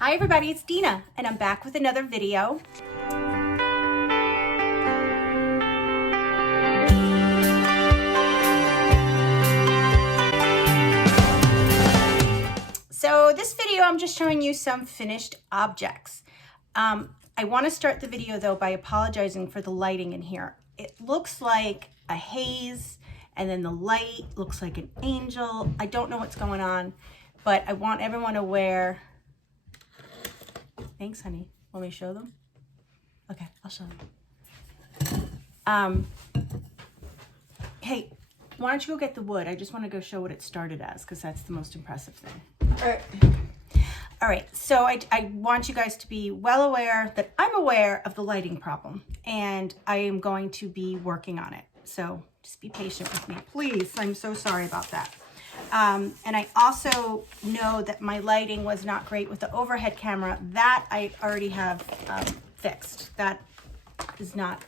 Hi everybody, it's Dina and I'm back with another video. So this video, I'm just showing you some finished objects. I want to start the video though by apologizing for the lighting in here. It looks like a haze and then the light looks like an angel. I don't know what's going on, but I want everyone to wear. Thanks, honey. Want me to show them? Okay, I'll show them. Hey, why don't you go get the wood? I just want to go show what it started as because that's the most impressive thing. All right, so I want you guys to be well aware that I'm aware of the lighting problem and I am going to be working on it. So just be patient with me, please. I'm so sorry about that. And I also know that my lighting was not great with the overhead camera. That I already have fixed. That is not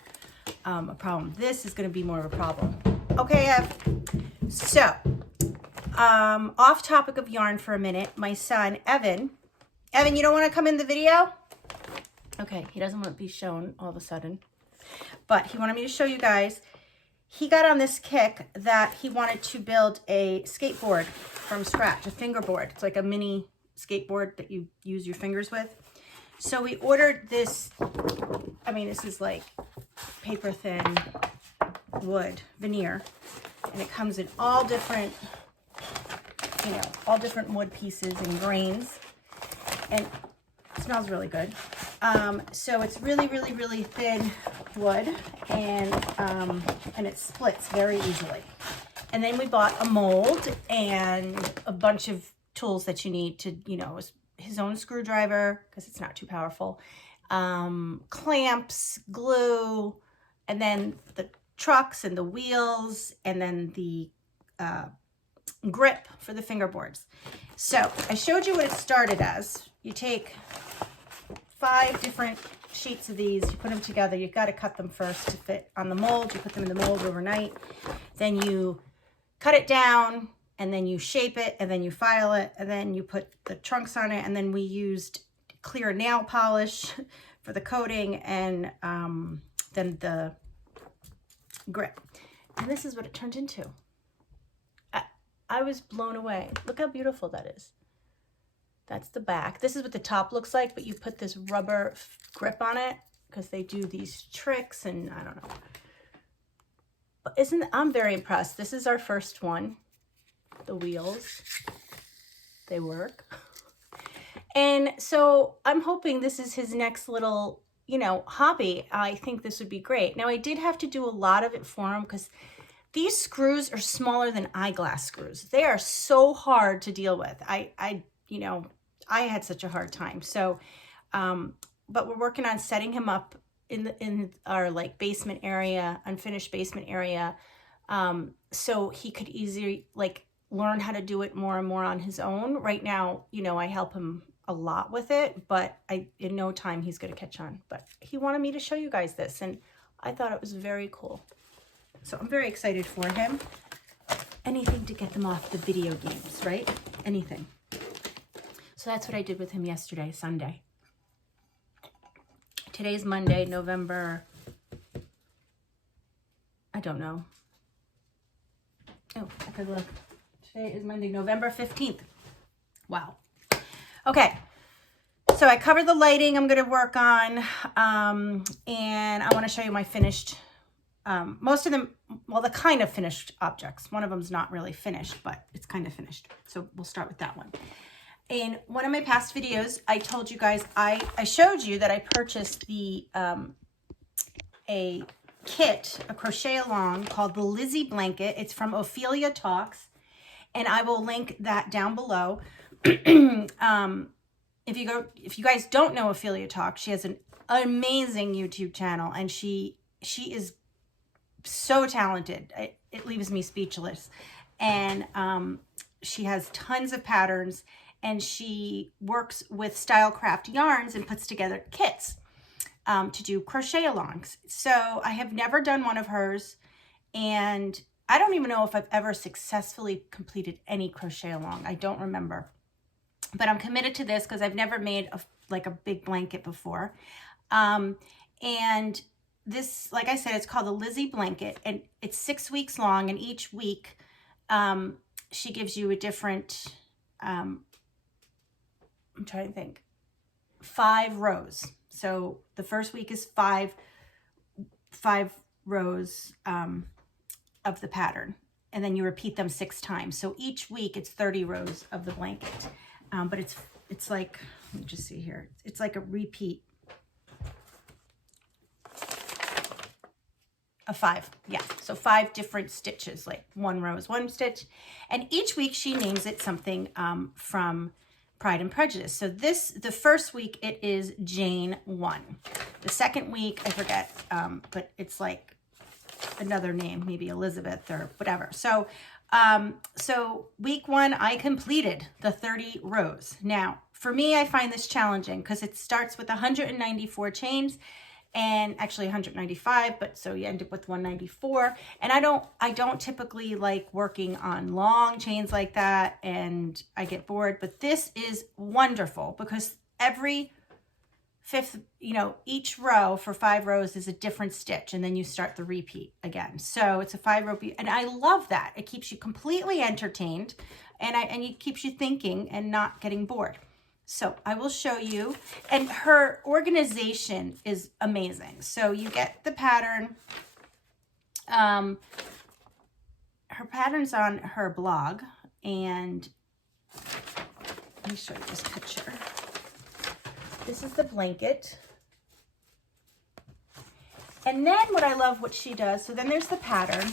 a problem. This is going to be more of a problem. Okay, Ev. So, off topic of yarn for a minute. My son, Evan, you don't want to come in the video? Okay, he doesn't want to be shown all of a sudden. But he wanted me to show you guys. He got on this kick that he wanted to build a skateboard from scratch, a fingerboard. It's like a mini skateboard that you use your fingers with. So we ordered this, I mean, this is like paper thin wood veneer. And it comes in all different, you know, all different wood pieces and grains. And it smells really good. So it's really, really, really thin wood and it splits very easily. And then we bought a mold and a bunch of tools that you need to, you know, his own screwdriver because it's not too powerful, clamps, glue, and then the trucks and the wheels, and then the grip for the fingerboards. So I showed you what it started as. You take 5 different sheets of these, you put them together. You've got to cut them first to fit on the mold. You put them in the mold overnight. Then you cut it down, and then you shape it, and then you file it, and then you put the trunks on it. And then we used clear nail polish for the coating, and then the grip. And this is what it turned into. I was blown away. Look how beautiful that is. That's the back. This is what the top looks like, but you put this rubber grip on it because they do these tricks and I don't know. But I'm very impressed. This is our first one. The wheels, they work. And so I'm hoping this is his next little, you know, hobby. I think this would be great. Now I did have to do a lot of it for him because these screws are smaller than eyeglass screws. They are so hard to deal with. You know, I had such a hard time. So, but we're working on setting him up in our like basement area, unfinished basement area, so he could easily like learn how to do it more and more on his own. Right now, you know, I help him a lot with it, but in no time he's going to catch on. But he wanted me to show you guys this, and I thought it was very cool. So I'm very excited for him. Anything to get them off the video games, right? Anything. So that's what I did with him yesterday, Sunday. Today's Monday, November, I don't know. Oh, I could look. Today is Monday, November 15th. Wow. Okay. So I covered the lighting I'm going to work on. And I want to show you my finished, most of them, well, the kind of finished objects. One of them's not really finished, but it's kind of finished. So we'll start with that one. In one of my past videos, I told you guys, I showed you that I purchased the a kit, a crochet along called the Lizzy blanket. It's from Ophelia Talks, and I will link that down below. If you guys don't know Ophelia Talks, she has an amazing YouTube channel, and she is so talented. It leaves me speechless. And she has tons of patterns. And she works with Stylecraft yarns and puts together kits to do crochet alongs. So I have never done one of hers, and I don't even know if I've ever successfully completed any crochet along. I don't remember. but I'm committed to this because I've never made like a big blanket before. And this, like I said, it's called the Lizzy blanket, and it's 6 weeks long, and each week she gives you a different, I'm trying to think, 5 rows. So the first week is five rows of the pattern, and then you repeat them 6 times. So each week it's 30 rows of the blanket. But it's like, let me just see here. It's like a repeat of 5. Yeah, so 5 different stitches, like 1 row is 1 stitch. And each week she names it something from Pride and Prejudice. So the first week it is Jane 1. The second week, I forget, but it's like another name, maybe Elizabeth or whatever. So so week 1, I completed the 30 rows. Now, for me, I find this challenging because it starts with 194 chains, and actually 195, but so you end up with 194. And I don't typically like working on long chains like that, and I get bored, but this is wonderful because every fifth, each row for 5 rows is a different stitch, and then you start the repeat again. So it's a 5 row, and I love that. It keeps you completely entertained, and it keeps you thinking and not getting bored. So I will show you, and her organization is amazing. So you get the pattern. Her pattern's on her blog, and let me show you this picture. This is the blanket. And then what I love what she does, so then there's the pattern,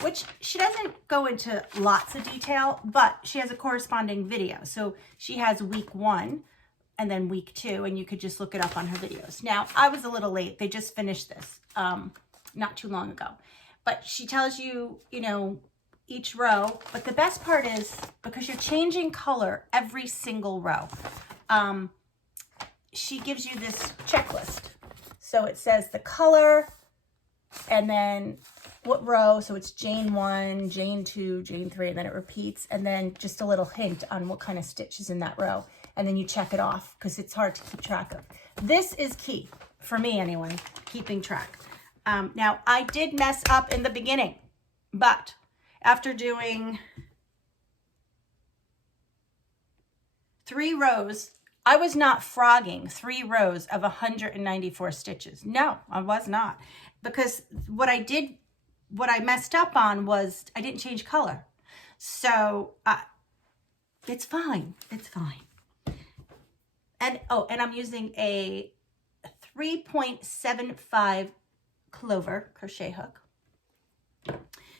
which she doesn't go into lots of detail, but she has a corresponding video. So she has week 1 and then week 2, and you could just look it up on her videos. Now, I was a little late. They just finished this not too long ago. But she tells you, each row. But the best part is, because you're changing color every single row, she gives you this checklist. So it says the color, and then what row. So it's Jane 1, Jane 2, Jane 3, and then it repeats. And then just a little hint on what kind of stitch is in that row. And then you check it off because it's hard to keep track of. This is key, for me anyway, keeping track. Now, I did mess up in the beginning, but after doing 3 rows, I was not frogging 3 rows of 194 stitches. No, I was not. Because what I messed up on was I didn't change color. So it's fine. It's fine. And I'm using a 3.75 clover crochet hook.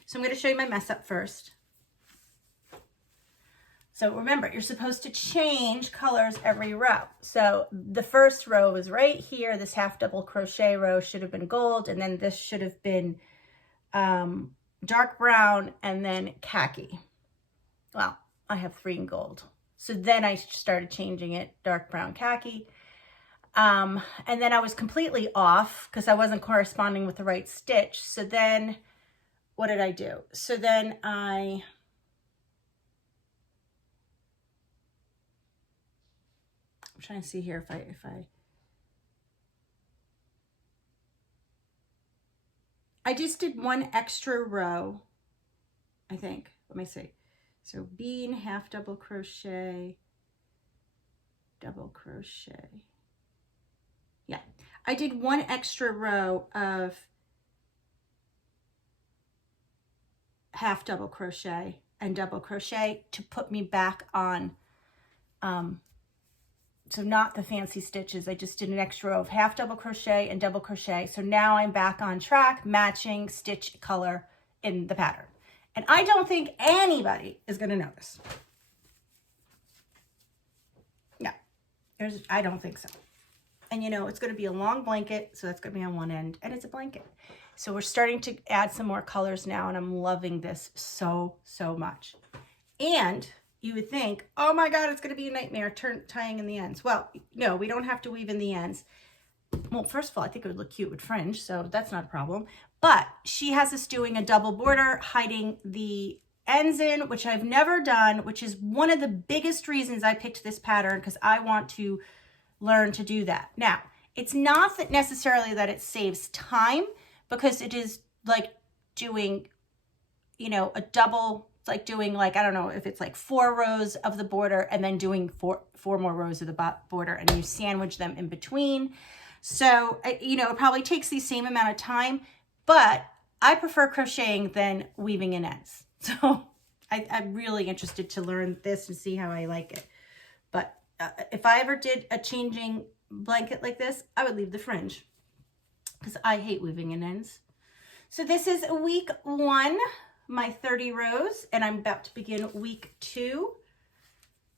So I'm going to show you my mess up first. So remember, you're supposed to change colors every row. So the first row is right here. This half double crochet row should have been gold, and then this should have been dark brown and then khaki. Well, I have 3 in gold. So then I started changing it dark brown khaki. And then I was completely off because I wasn't corresponding with the right stitch. So then what did I do? So then I'm trying to see here if I just did 1 extra row, I think. Let me see. So bean, half double crochet, double crochet. Yeah, I did 1 extra row of half double crochet and double crochet to put me back on, so not the fancy stitches. I just did an extra row of half double crochet and double crochet. So now I'm back on track, matching stitch color in the pattern. And I don't think anybody is going to notice. No, I don't think so. And it's going to be a long blanket, so that's going to be on one end, and it's a blanket. So we're starting to add some more colors now, and I'm loving this so, so much. And you would think, oh my God, it's going to be a nightmare tying in the ends. Well, no, we don't have to weave in the ends. Well, first of all, I think it would look cute with fringe, so that's not a problem. But she has us doing a double border, hiding the ends in, which I've never done, which is one of the biggest reasons I picked this pattern, because I want to learn to do that. Now, it's not that necessarily that it saves time, because it is like doing, you know, a double, it's like doing like, I don't know if it's like 4 rows of the border and then doing four more rows of the border, and you sandwich them in between. So, you know, it probably takes the same amount of time, but I prefer crocheting than weaving in ends. So I'm really interested to learn this and see how I like it. But if I ever did a changing blanket like this, I would leave the fringe, because I hate weaving in ends. So this is week 1, my 30 rows, and I'm about to begin week 2.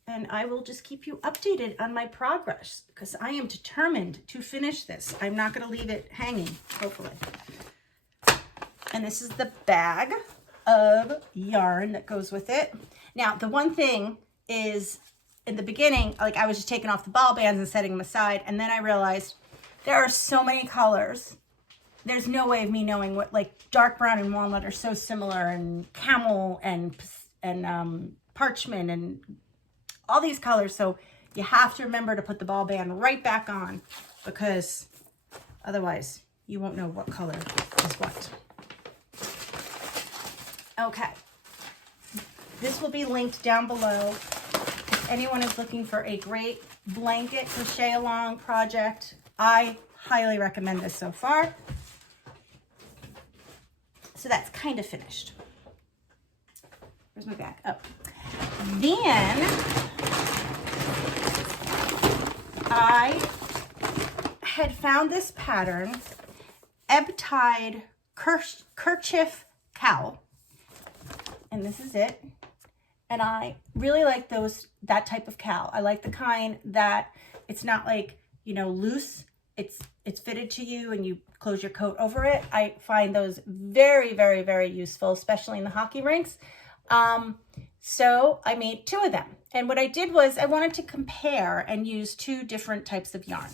And I will just keep you updated on my progress, because I am determined to finish this. I'm not going to leave it hanging, hopefully. And this is the bag of yarn that goes with it. Now, the one thing is, in the beginning, like I was just taking off the ball bands and setting them aside, and then I realized there are so many colors. There's no way of me knowing what, like dark brown and walnut are so similar, and camel and parchment and all these colors. So you have to remember to put the ball band right back on, because otherwise you won't know what color is what. Okay, this will be linked down below if anyone is looking for a great blanket crochet along project. I highly recommend this so far. So that's kind of finished. Where's my bag? Oh. Then I had found this pattern, ebb-tied kerchief cowl. And this is it. And I really like that type of cowl. I like the kind that it's not like, you know, loose. It's fitted to you and you close your coat over it. I find those very, very, very useful, especially in the hockey rinks. So I made 2 of them. And what I did was I wanted to compare and use 2 different types of yarn.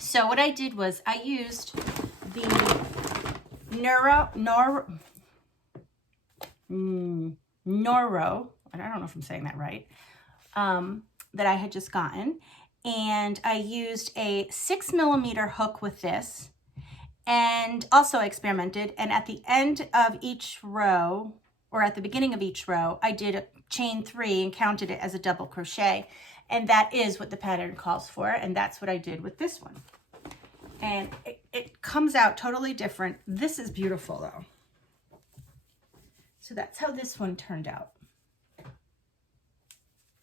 So what I did was I used the Noro, I don't know if I'm saying that right, that I had just gotten. And I used a 6mm hook with this, and also I experimented. And at the end of each row, or at the beginning of each row, I did a chain 3 and counted it as a double crochet. And that is what the pattern calls for. And that's what I did with this one. And it comes out totally different. This is beautiful though. So that's how this one turned out.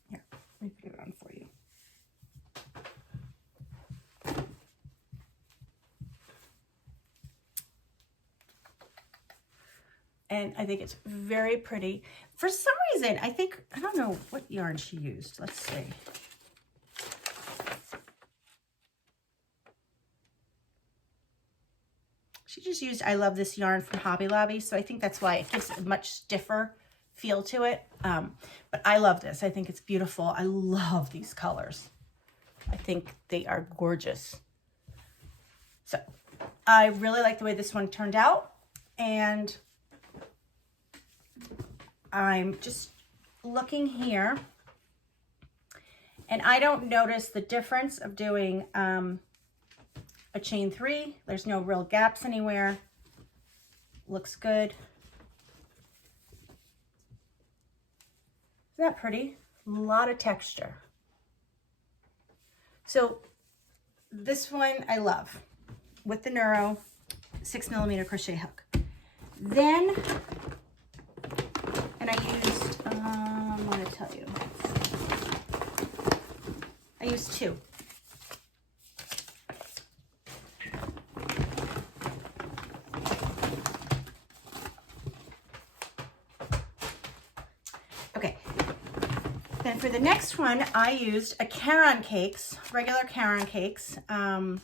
Here, let me put it on for you. And I think it's very pretty. For some reason, I don't know what yarn she used. Let's see. She just used I Love This yarn from Hobby Lobby. So I think that's why it gives a much stiffer feel to it. But I love this. I think it's beautiful. I love these colors. I think they are gorgeous. So I really like the way this one turned out. And I'm just looking here, and I don't notice the difference of doing a chain 3. There's no real gaps anywhere. Looks good. Isn't that pretty? A lot of texture. So this one I love, with the Nuro 6mm crochet hook. Then, and I used, I'm going to tell you, I used 2. Okay, then for the next one, I used a Caron Cakes, regular Caron Cakes. Oh,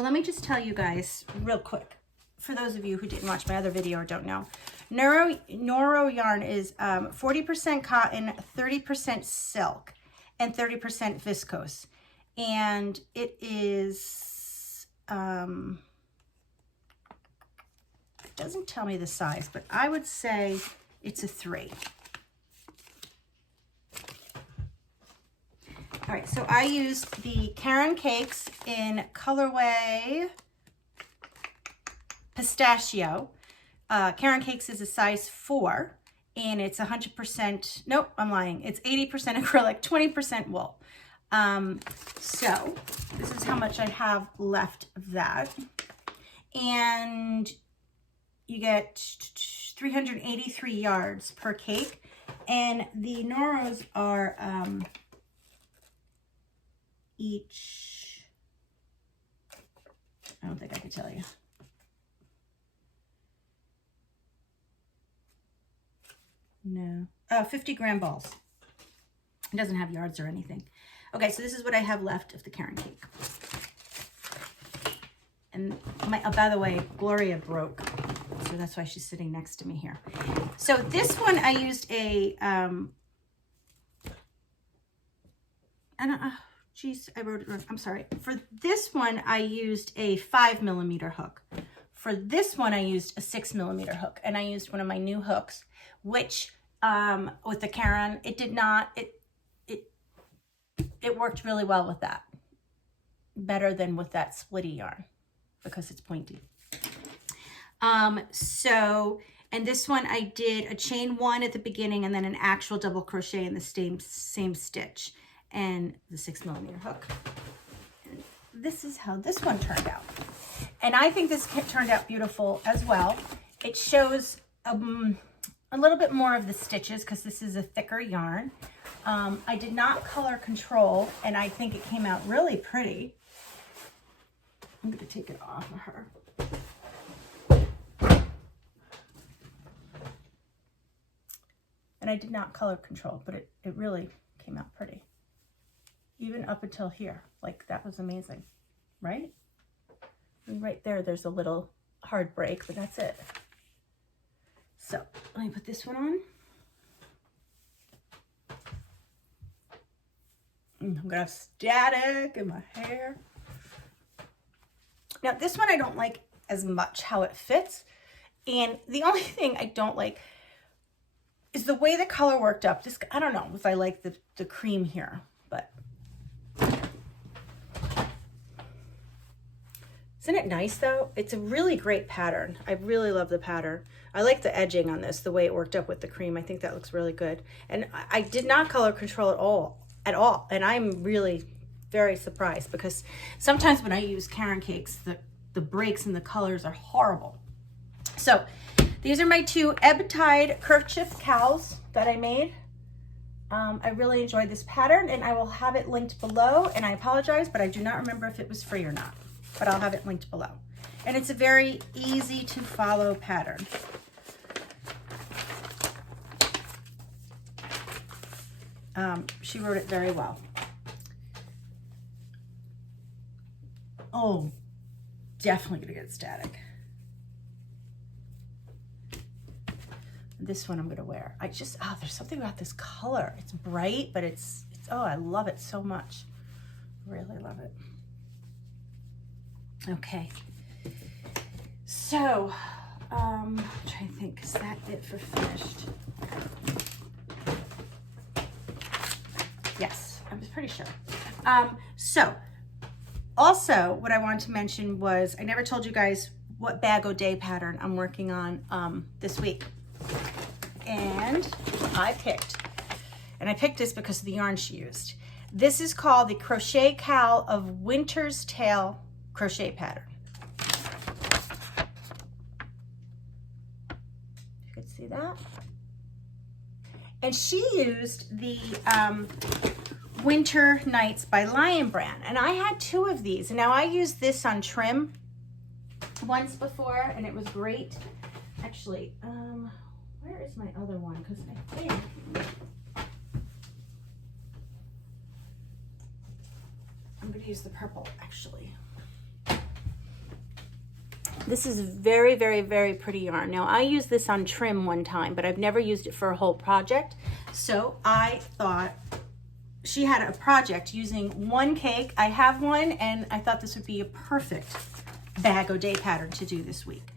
let me just tell you guys real quick, for those of you who didn't watch my other video or don't know, Nuro yarn is 40% cotton, 30% silk, and 30% viscose. And it is, it doesn't tell me the size, but I would say it's a 3. All right, so I used the Karen Cakes in colorway Pistachio. Karen Cakes is a size 4, and it's 100%, nope, I'm lying. It's 80% acrylic, 20% wool. So this is how much I have left of that. And you get 383 yards per cake. And the Noros are each, I don't think I could tell you. No, 50-gram balls. It doesn't have yards or anything. Okay, so this is what I have left of the Karen cake. And by the way, Gloria broke, so that's why she's sitting next to me here. So this one I used a, geez, I wrote it wrong. I'm sorry. For this one, I used a 5mm hook. For this one, I used a 6mm hook, and I used one of my new hooks, which with the Karen, it worked really well with that. Better than with that splitty yarn because it's pointy. And this one I did a chain 1 at the beginning and then an actual double crochet in the same stitch and the 6mm hook. And this is how this one turned out. And I think this turned out beautiful as well. It shows a little bit more of the stitches because this is a thicker yarn. I did not color control, and I think it came out really pretty. I'm going to take it off of her. And I did not color control, but it really came out pretty. Even up until here. Like, that was amazing, right? And right there, there's a little hard break, but that's it. So let me put this one on. I'm gonna have static in my hair. Now this one I don't like as much how it fits. And the only thing I don't like is the way the color worked up. Just, I don't know if I like the cream here, but. Isn't it nice though? It's a really great pattern. I really love the pattern. I like the edging on this, the way it worked up with the cream. I think that looks really good. And I did not color control at all. And I'm really very surprised because sometimes when I use Karen Cakes, the breaks in the colors are horrible. So these are my 2 ebb tide kerchief cowls that I made. I really enjoyed this pattern and I will have it linked below. And I apologize, but I do not remember if it was free or not. But I'll have it linked below. And it's a very easy to follow pattern. She wrote it very well. Oh, definitely gonna get static. This one I'm gonna wear. There's something about this color. It's bright, but it's oh, I love it so much. Really love it. Okay, so I'm trying to think, is that it for finished? Yes, I was pretty sure. So also what I wanted to mention was I never told you guys what bag o' day pattern I'm working on this week. And I picked this because of the yarn she used. This is called the Crochet Cowl of Winter's Tale crochet pattern. You could see that. And she used the Winter Nights by Lion Brand. And I had 2 of these. And now I used this on trim once before and it was great. Actually, where is my other one? Because I think I'm going to use the purple actually. This is very, very, very pretty yarn. Now, I used this on trim one time, but I've never used it for a whole project. So I thought she had a project using 1 cake. I have one, and I thought this would be a perfect bag o' day pattern to do this week.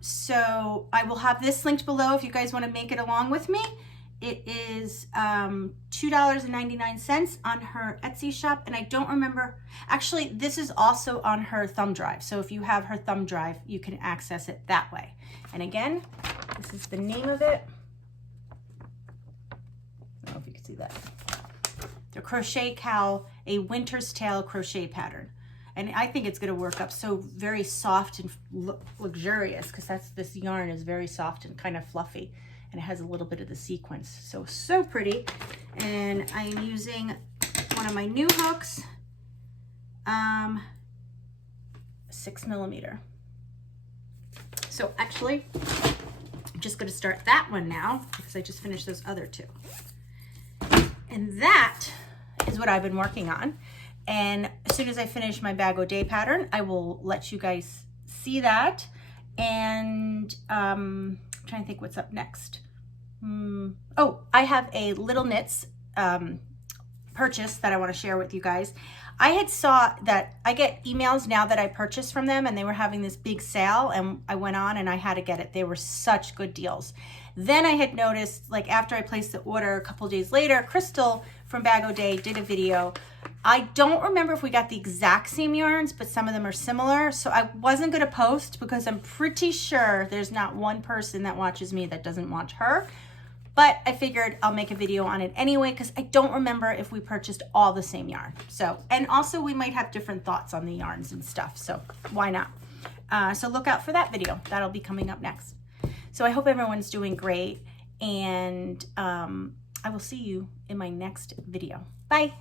So I will have this linked below if you guys want to make it along with me. It is $2.99 on her Etsy shop, and I don't remember, actually this is also on her thumb drive, so if you have her thumb drive you can access it that way. And again, this is the name of it. I don't know if you can see that. The Crochet Cowl, a Winter's Tale crochet pattern. And I think it's going to work up so very soft and luxurious, because this yarn is very soft and kind of fluffy, and it has a little bit of the sequins. So pretty. And I'm using one of my new hooks, 6mm. So actually, I'm just going to start that one now because I just finished those other two. And that is what I've been working on. And as soon as I finish my Bag O' Day pattern, I will let you guys see that. And I'm trying to think what's up next. Oh, I have a Little Knits purchase that I want to share with you guys. I had saw that I get emails now that I purchased from them, and they were having this big sale, and I went on and I had to get it. They were such good deals. Then I had noticed, like after I placed the order a couple days later, Crystal from Bag O' Day did a video. I don't remember if we got the exact same yarns, but some of them are similar. So I wasn't going to post because I'm pretty sure there's not one person that watches me that doesn't watch her. But I figured I'll make a video on it anyway, because I don't remember if we purchased all the same yarn. So, and also we might have different thoughts on the yarns and stuff. So why not? So look out for that video. That'll be coming up next. So I hope everyone's doing great, and I will see you in my next video. Bye.